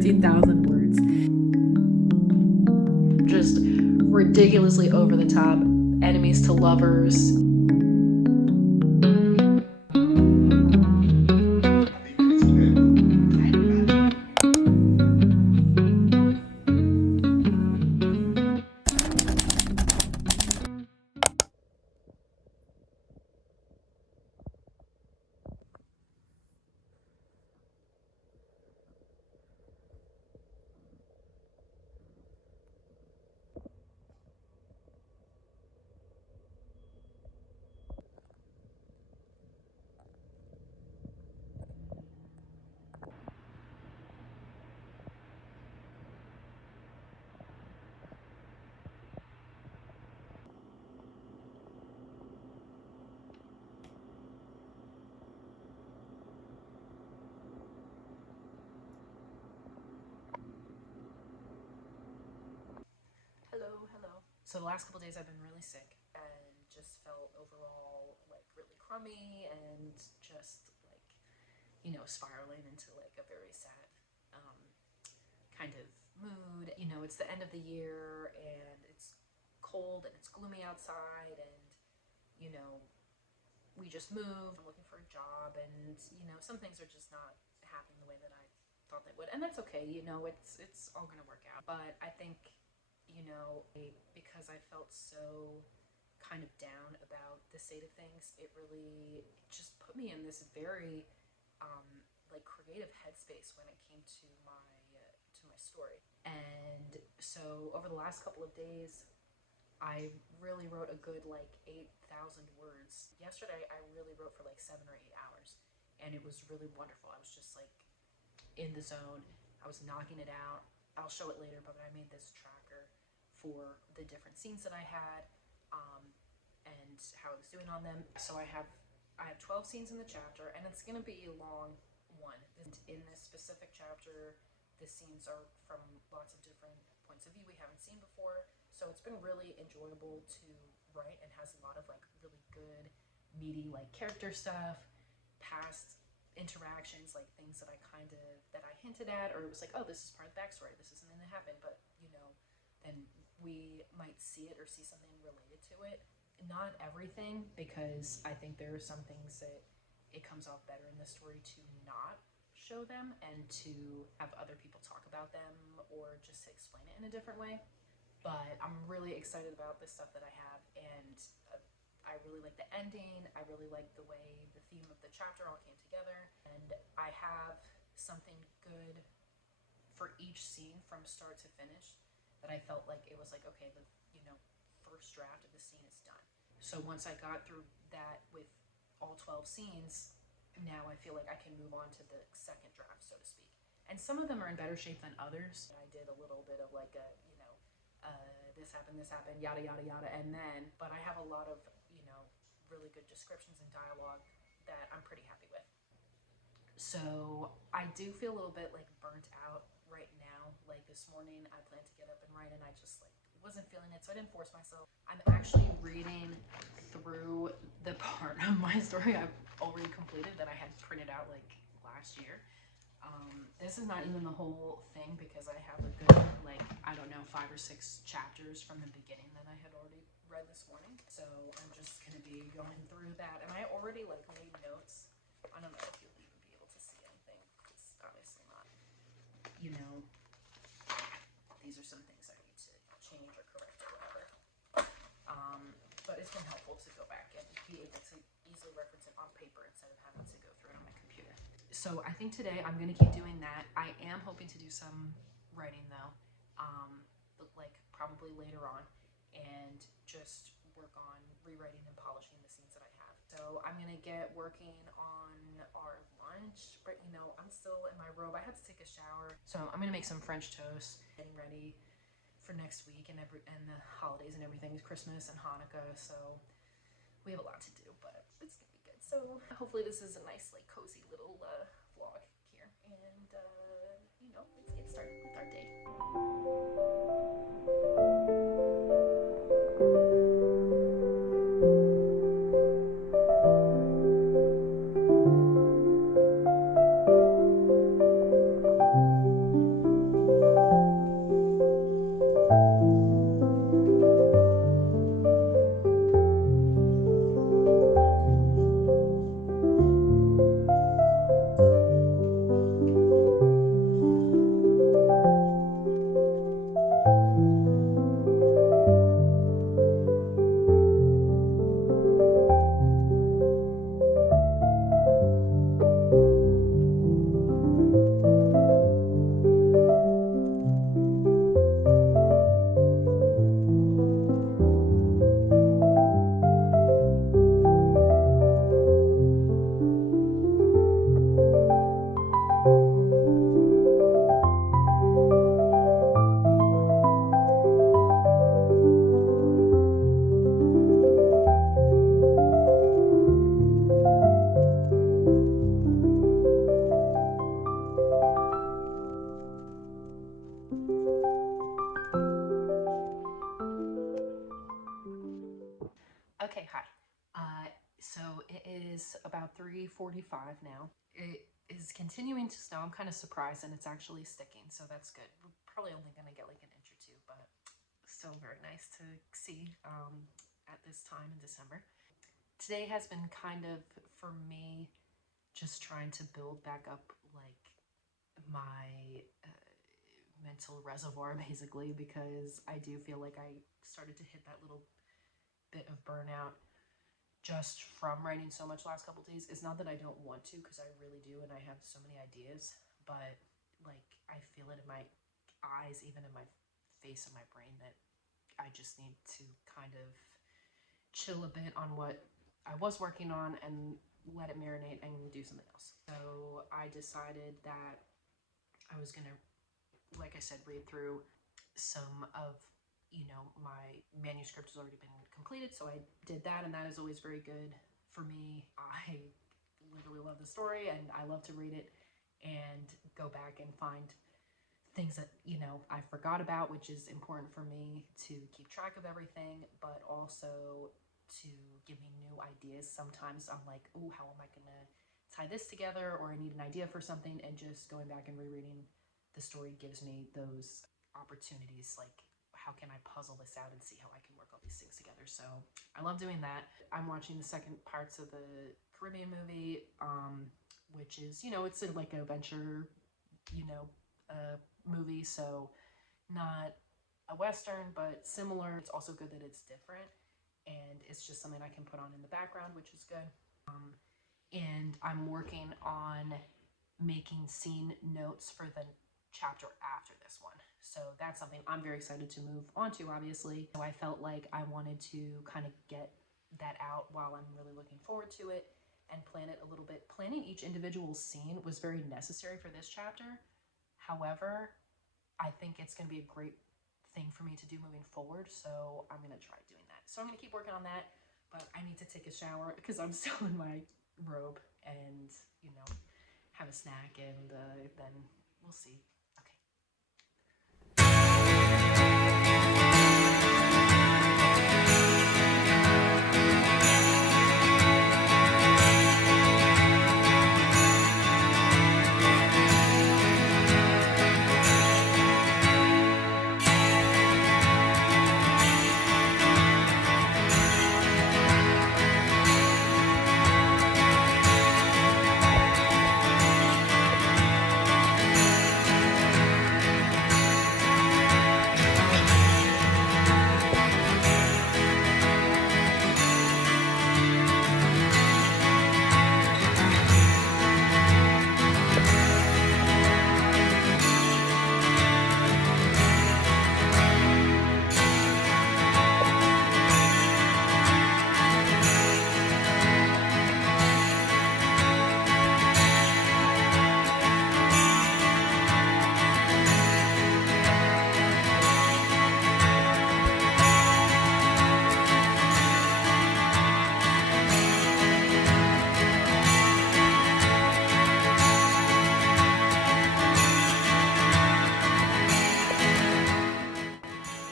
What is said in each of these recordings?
13,000 words. Just ridiculously over the top, enemies to lovers. Hello. So the last couple days I've been really sick and just felt overall like really crummy and just like, spiraling into like a very sad kind of mood. It's the end of the year and it's cold and it's gloomy outside and, we just moved. I'm looking for a job and, some things are just not happening the way that I thought they would. And that's okay, it's all gonna work out. But I think because I felt so kind of down about the state of things, it really just put me in this very like creative headspace when it came to my story. And so over the last couple of days, I really wrote a good like 8,000 words. Yesterday, I really wrote for like 7 or 8 hours, and it was really wonderful. I was just like in the zone. I was knocking it out. I'll show it later, but I made this tracker for the different scenes that I had and how I was doing on them. So I have 12 scenes in the chapter, and it's gonna be a long one. In this specific chapter, the scenes are from lots of different points of view we haven't seen before. So it's been really enjoyable to write and has a lot of like really good, meaty like character stuff, past interactions, like things that I hinted at, or it was like, oh, this is part of the backstory, this is something that happened, but then we might see it or see something related to it. Not everything, because I think there are some things that it comes off better in the story to not show them and to have other people talk about them or just to explain it in a different way. But I'm really excited about the stuff that I have, and I really like the ending. I really like the way the theme of the chapter all came together, and I have something good for each scene from start to finish that I felt like it was like, okay, the first draft of the scene is done. So once I got through that with all 12 scenes, now I feel like I can move on to the second draft, so to speak. And some of them are in better shape than others. I did a little bit of like a, this happened, yada, yada, yada, and then, but I have a lot of, really good descriptions and dialogue that I'm pretty happy with. So I do feel a little bit like burnt out right now. Like this morning I planned to get up and write and I just like wasn't feeling it, so I didn't force myself. I'm actually reading through the part of my story I've already completed that I had printed out like last year. This is not even the whole thing because I have a good like, I don't know, 5 or 6 chapters from the beginning that I had already read this morning. So I'm just gonna be going through that, and I already like made notes. I don't know if you'll even be able to see anything. It's obviously not. These are some things I need to change or correct or whatever. But it's been helpful to go back and be able to easily reference it on paper instead of having to go through it on my computer. So I think today I'm gonna keep doing that. I am hoping to do some writing though, but like probably later on, and just work on rewriting and polishing the scenes that I have. So I'm gonna get working on our lunch, but I'm still in my robe. I had to take a shower, so I'm gonna make some French toast, getting ready for next week and the holidays and everything, Christmas and Hanukkah. So we have a lot to do, but it's gonna be good. So hopefully this is a nice like cozy little vlog here, and let's get started with our day. Okay, hi. So it is about 3:45 now. It is continuing to snow. I'm kind of surprised, and it's actually sticking, so that's good. We're probably only going to get like an inch or two, but still very nice to see at this time in December. Today has been kind of, for me, just trying to build back up like my mental reservoir basically, because I do feel like I started to hit that little bit of burnout just from writing so much last couple days. It's not that I don't want to, because I really do, and I have so many ideas, but like I feel it in my eyes, even in my face and my brain, that I just need to kind of chill a bit on what I was working on and let it marinate and do something else. So I decided that I was gonna, like I said, read through some of, my manuscript has already been completed, so I did that, and that is always very good for me. I literally love the story, and I love to read it and go back and find things that I forgot about, which is important for me to keep track of everything, but also to give me new ideas. Sometimes I'm like, oh, how am I gonna tie this together, or I need an idea for something, and just going back and rereading the story gives me those opportunities, like how can I puzzle this out and see how I can work all these things together. So I love doing that. I'm watching the second parts of the Caribbean movie, which is, it's like a venture, movie. So not a Western, but similar. It's also good that it's different, and it's just something I can put on in the background, which is good. And I'm working on making scene notes for the chapter after this one. So that's something I'm very excited to move on to, obviously. So I felt like I wanted to kind of get that out while I'm really looking forward to it and plan it a little bit. Planning each individual scene was very necessary for this chapter. However, I think it's going to be a great thing for me to do moving forward. So I'm going to try doing that. So I'm going to keep working on that, but I need to take a shower because I'm still in my robe and, have a snack, and then we'll see. Okay.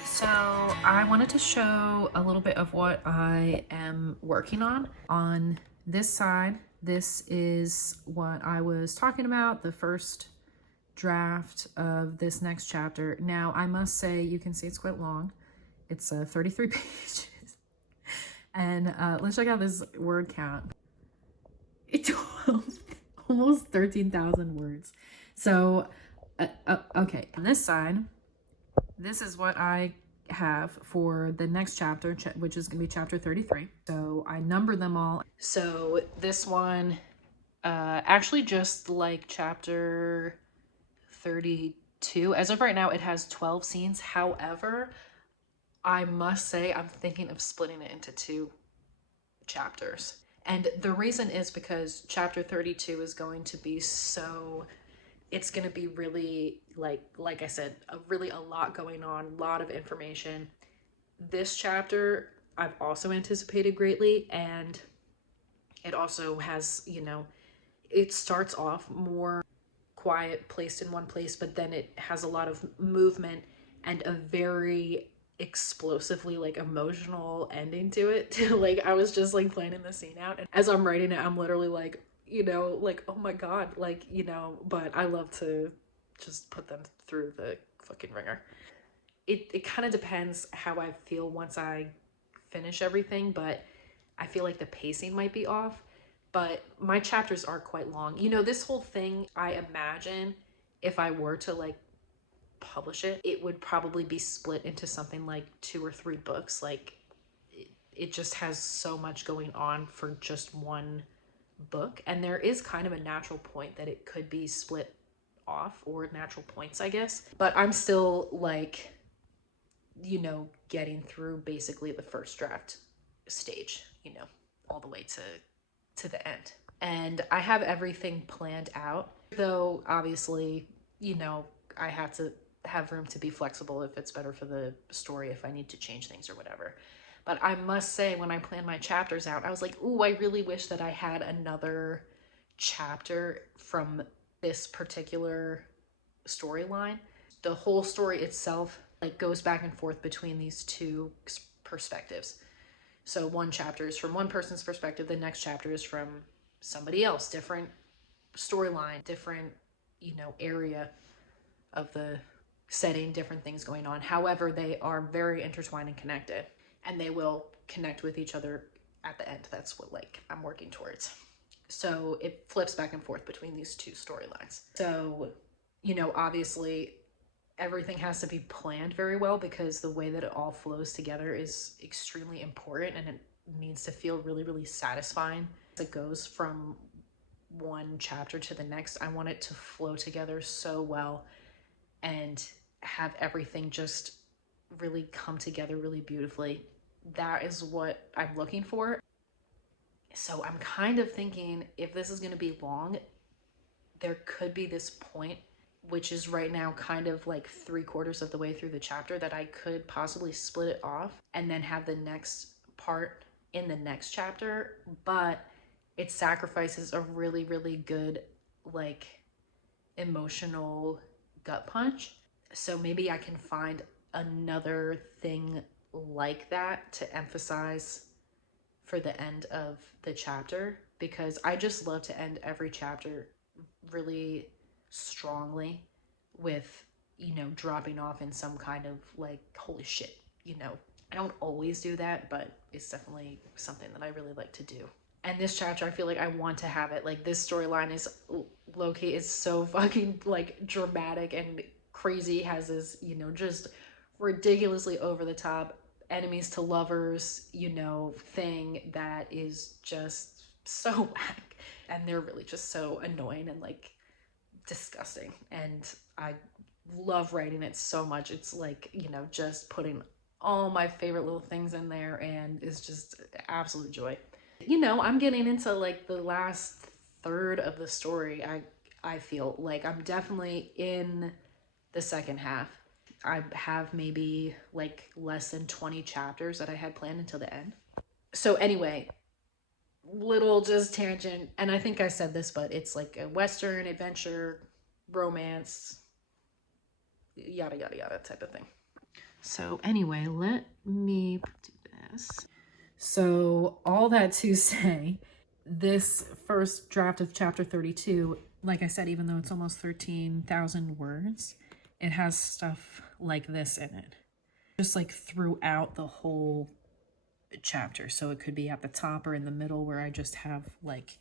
So I wanted to show a little bit of what I am working on. On this side, this is what I was talking about, the first draft of this next chapter. Now, I must say, you can see it's quite long. It's 33 pages. And let's check out this word count. It's almost 13,000 words. So, okay, on this side, this is what I have for the next chapter, which is going to be chapter 33. So I numbered them all. So this one, actually just like chapter 32, as of right now, it has 12 scenes. However, I must say I'm thinking of splitting it into 2 chapters. And the reason is because chapter 32 is going to be it's going to be really, like I said, a lot going on, a lot of information. This chapter I've also anticipated greatly, and it also has, it starts off more quiet, placed in one place, but then it has a lot of movement and a very explosively emotional ending to it. Like, I was just planning the scene out, and as I'm writing it, I'm literally like, oh my god, but I love to just put them through the fucking ringer. It kind of depends how I feel once I finish everything, but I feel like the pacing might be off. But my chapters are quite long. This whole thing, I imagine if I were to publish it, it would probably be split into something like 2 or 3 books. It just has so much going on for just one book. And there is kind of a natural point that it could be split off, or natural points, I guess. But I'm still getting through basically the first draft stage, all the way to the end. And I have everything planned out, though obviously, I have to have room to be flexible if it's better for the story, if I need to change things or whatever. But I must say, when I planned my chapters out, I was like, ooh, I really wish that I had another chapter from this particular storyline. The whole story itself goes back and forth between these 2 perspectives. So one chapter is from one person's perspective, the next chapter is from somebody else, different storyline, different, area of the setting, different things going on. However, they are very intertwined and connected, and they will connect with each other at the end. That's what I'm working towards. So it flips back and forth between these 2 storylines. So, obviously everything has to be planned very well, because the way that it all flows together is extremely important, and it needs to feel really, really satisfying. It goes from one chapter to the next. I want it to flow together so well and have everything just really come together really beautifully. That is what I'm looking for. So I'm kind of thinking, if this is going to be long, there could be this point, which is right now kind of 3/4 of the way through the chapter, that I could possibly split it off and then have the next part in the next chapter. But it sacrifices a really, really good emotional gut punch. So maybe I can find another thing like that to emphasize for the end of the chapter, because I just love to end every chapter really strongly with, dropping off in some kind of holy shit, I don't always do that, but it's definitely something that I really like to do. And this chapter, I feel like I want to have it. This storyline is low-key, is so fucking dramatic and crazy. Has this, just ridiculously over the top enemies to lovers, thing that is just so whack. And they're really just so annoying and disgusting. And I love writing it so much. It's just putting all my favorite little things in there, and it's just absolute joy. I'm getting into the last third of the story. I feel like I'm definitely in the second half. I have maybe less than 20 chapters that I had planned until the end. So anyway, little just tangent, and I think I said this, but it's a Western adventure, romance, yada yada yada type of thing. So anyway, let me do this. So all that to say, this first draft of chapter 32 like I said, even though it's almost 13,000 words, it has stuff like this in it. Just like throughout the whole chapter. So it could be at the top or in the middle where I just have like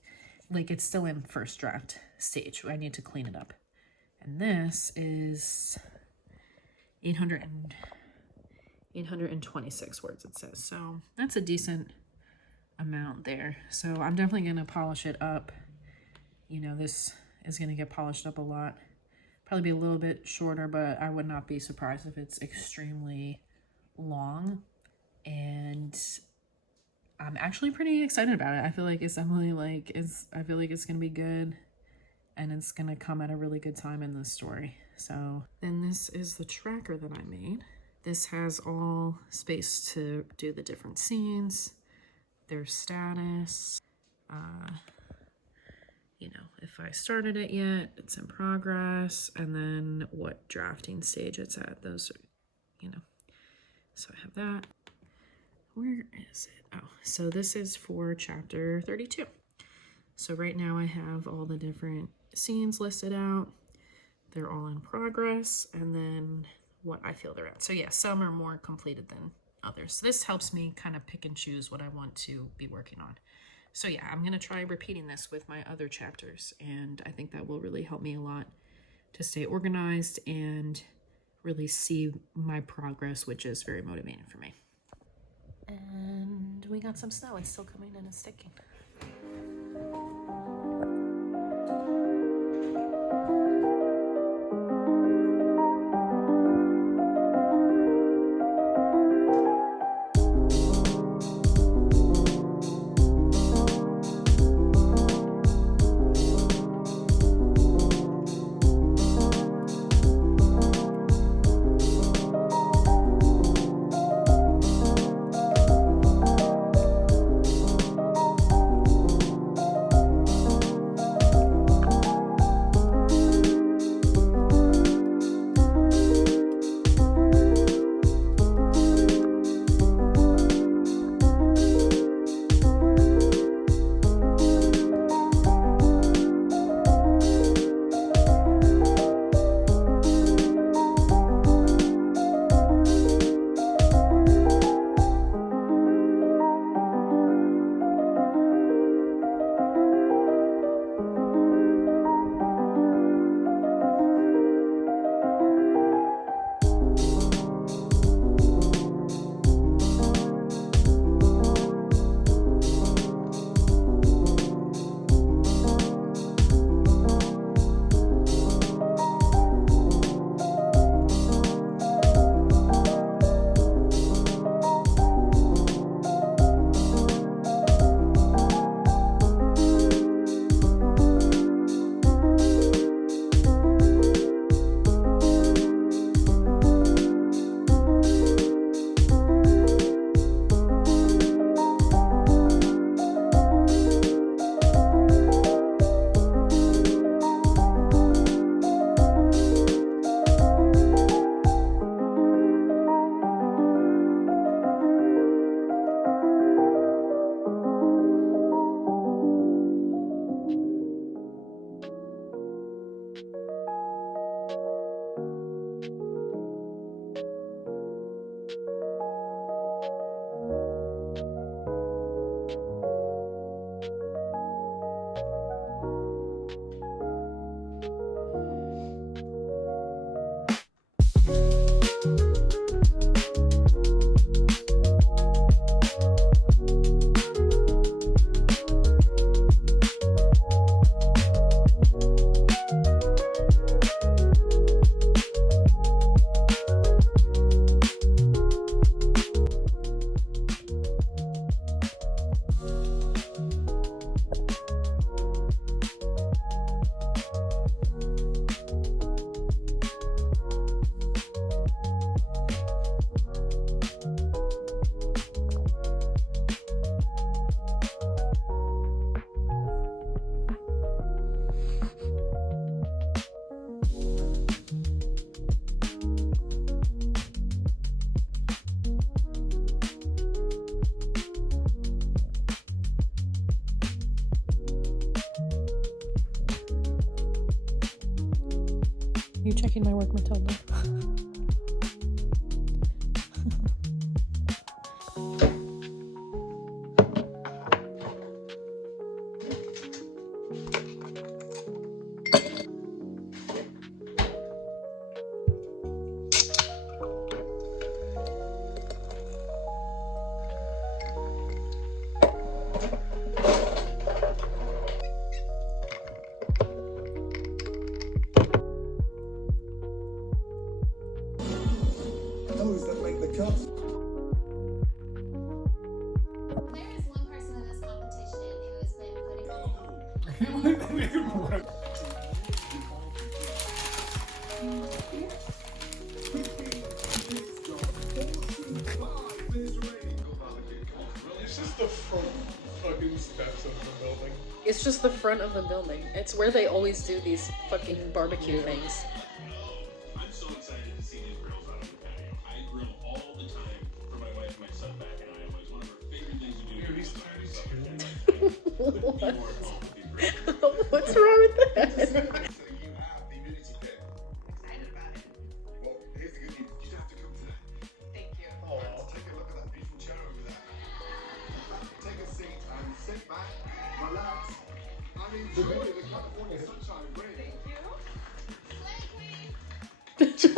it's still in first draft stage. I need to clean it up. And this is 826 words, it says. So that's a decent amount there. So I'm definitely going to polish it up. You know, this is going to get polished up a lot. Probably be a little bit shorter, but I would not be surprised if it's extremely long. And I'm actually pretty excited about it. I feel like it's definitely I feel like it's going to be good, and it's going to come at a really good time in the story. So then this is the tracker that I made. This has all space to do the different scenes, their status, you know, if I started it yet, it's in progress, and then what drafting stage it's at. Those are, you know, so I have that. Where is it? Oh, so this is for chapter 32. So right now I have all the different scenes listed out. They're all in progress, and then what I feel they're at. So yeah, some are more completed than others. So this helps me kind of pick and choose what I want to be working on. So yeah, I'm going to try repeating this with my other chapters, and I think that will really help me a lot to stay organized and really see my progress, which is very motivating for me. And we got some snow. It's still coming in and sticking. checking my work, Matilda. Those that make the cuts. There is one person in this competition who has been putting. It's just the front fucking steps of the building. It's just the front of the building. It's where they always do these fucking barbecue things. I'm so excited to see these grills out on the patio. I grill all the time for my wife and my son back in Iowa. It's one of our favorite things to do. Dude, he's 32. What's wrong with that? So you have the immunity there. Excited about it. Well, here's the good news. You don't have to come today. Thank you. Let's take a look at that beautiful chair over there. Take a seat and sit back, relax, and enjoy the California sunshine and rain. Thank you.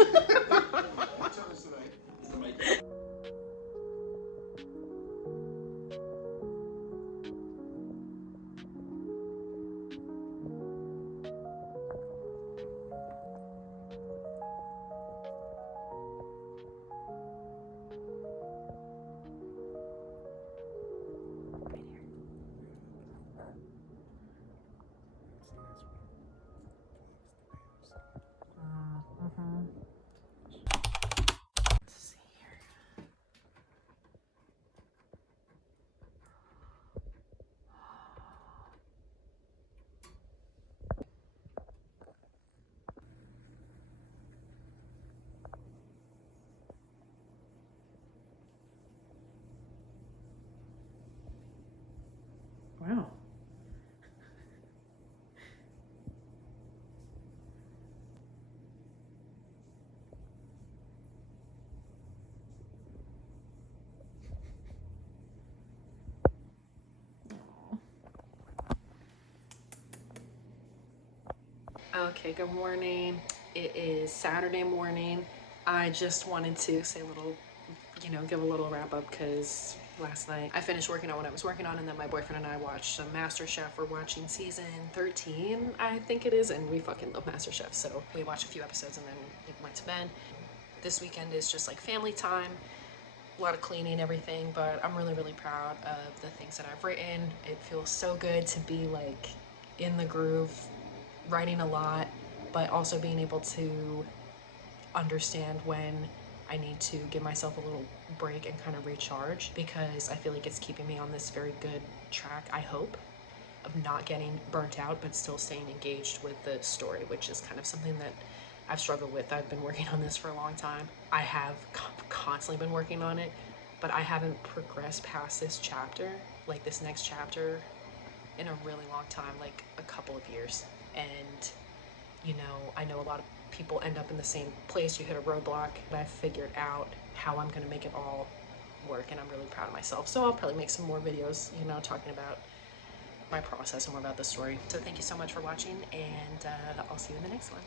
What challenge today is to make Let's see here. Wow. Okay, good morning. It is Saturday morning. I just wanted to say a little, give a little wrap up because last night I finished working on what I was working on, and then my boyfriend and I watched some MasterChef. We're watching season 13, I think it is, and we fucking love MasterChef. So we watched a few episodes and then went to bed. This weekend is just like family time, a lot of cleaning, everything, but I'm really, really proud of the things that I've written. It feels so good to be like in the groove, writing a lot, but also being able to understand when I need to give myself a little break and kind of recharge, because I feel like it's keeping me on this very good track, I hope, of not getting burnt out but still staying engaged with the story, which is kind of something that I've struggled with. I've been working on this for a long time. I have constantly been working on it, but I haven't progressed past this chapter, like this next chapter, in a really long time, like a couple of years. And I know a lot of people end up in the same place. You hit a roadblock, but I've figured out how I'm going to make it all work, and I'm really proud of myself. So I'll probably make some more videos, talking about my process and more about the story. So thank you so much for watching, and I'll see you in the next one.